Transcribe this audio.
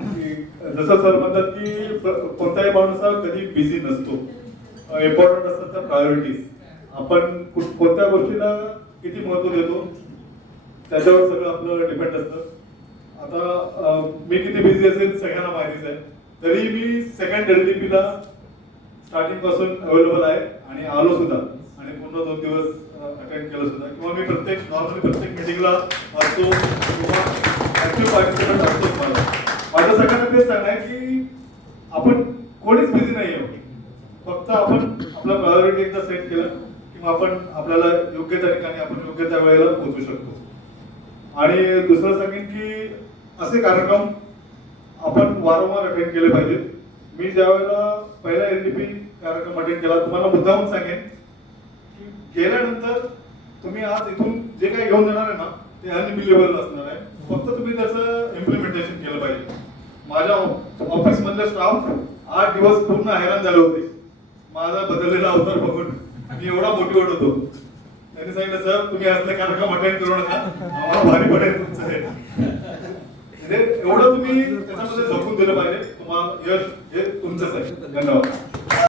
की जसं सर म्हणतात की कोणताही माणूस हा कधी बिझी नसतो. इम्पॉर्टंट असतात त्या प्रायोरिटीज. आपण कोणत्या गोष्टीला किती महत्व देतो त्याच्यावर सगळं आपलं डिपेंड असतं. आता मी किती बिझी असेल सगळ्यांना माहितीच आहे. तरी मी सेकंड LDP ला स्टार्टिंग पासून अवेलेबल आहे आणि आलो सुद्धा आणि पूर्ण 2 दिवस अटेंड केलं सुद्धा. किंवा मी नॉर्मली प्रत्येक मीटिंगला असतो किंवा ऍक्टिव्ह पार्टिसिपेंट असतोच. माझं सगळ्यांना तेच सांगणं आहे की आपण कोणीच बिझी नाही आहे. फक्त आपण आपला प्रायोरिटी एकदा सेट केलं की आपण आपल्याला योग्य त्या ठिकाणी आपण योग्य त्या वेळेला पोहोचू शकतो. आणि दुसरं सांगेन की असे कार्यक्रम आपण वारंवार अटेंड केले पाहिजेत. मी ज्या वेळेला पहिला LDP कार्यक्रम अटेंड केला तुम्हाला मुद्दामून सांगेन की गेल्यानंतर तुम्ही आज इथून जे काही घेऊन जाणार आहे ना ते अनबिलिव्हेबल असणार आहे. फक्त तुम्ही त्याचं इम्प्लिमेंटेशन केलं पाहिजे. माझ्या ऑफिस मधले स्टाफ 8 दिवस पूर्ण हैराण झाले होते माझा बदललेला अवतार बघून. मी एवढा मोटिवेट होतो. त्यांनी सांगितलं सर तुम्ही असले कार्यक्रम अटेंड करू नका आम्हाला भारी पडेल तुमचं हे. म्हणजे एवढं तुम्ही त्याच्यामध्ये झोकून दिलं पाहिजे. तुम्हाला यश हे तुमचंच आहे. धन्यवाद.